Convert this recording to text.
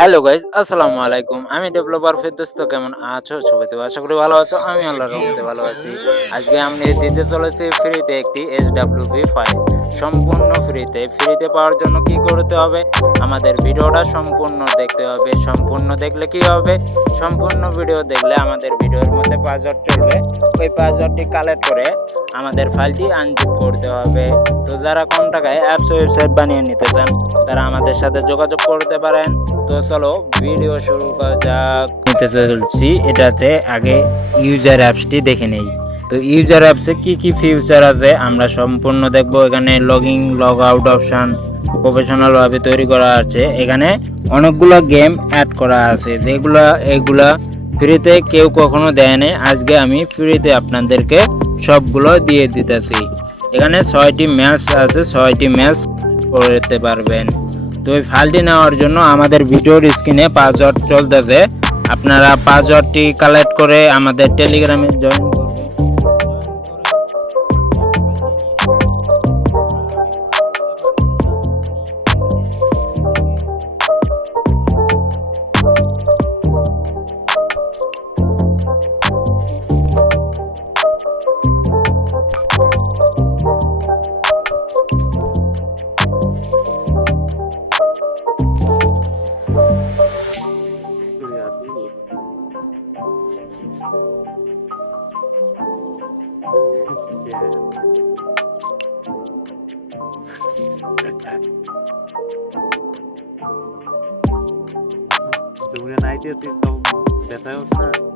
Hello guys, আসসালামু আলাইকুম। আমি ডেভেলপার ফেরদৌস। তো কেমন আছো সবাই? তো আশা করি ভালো আছো। আমি আল্লাহর রহমতে ভালো আছি। আজকে আমি দিতে চলেছি ফ্রিতে একটি SWP ফাইল, সম্পূর্ণ ফ্রিতে। ফ্রিতে পাওয়ার জন্য কি করতে হবে? আমাদের ভিডিওটা সম্পূর্ণ দেখতে হবে। সম্পূর্ণ দেখলে কি হবে? সম্পূর্ণ ভিডিও দেখলে আমাদের ভিডিওর মধ্যে পাসওয়ার্ড চলবে। ওই পাসওয়ার্ডটি কালেক্ট করে আমাদের ফাইলটি আনজিপ করতে হবে। তো যারা কম টাকায় অ্যাপস ওয়েবসাইট বানিয়ে নিতে চান তারা আমাদের সাথে যোগাযোগ করতে পারেন। তো চলো ভিডিও শুরু করা যাক। নিতে চলছি, এটাতে আগে ইউজার অ্যাপসটি দেখে নেই। তো ইউজার অ্যাপসে কি কি ফিচার আছে আমরা সম্পূর্ণ দেখব। এখানে login log out option professional ভাবে তৈরি করা আছে। এখানে অনেকগুলো গেম অ্যাড করা আছে এগুলা ফ্রিতে কেউ কখনো দেয় না। আজকে আমি ফ্রিতে আপনাদেরকে সবগুলো দিয়ে দিতেছি। এখানে 6টি ম্যাচ আছে, 6টি ম্যাচ করতে পারবেন। তো এই ফাইলটি নেওয়ার জন্য আমাদের ভিডিওর স্ক্রিনে পাসওয়ার্ড চলতেছে। আপনারা পাসওয়ার্ডটি কালেক্ট করে আমাদের টেলিগ্রামে জয়েন করবেন। জমিনে নাই দিয়ে তুই তো ব্যথায় হস না।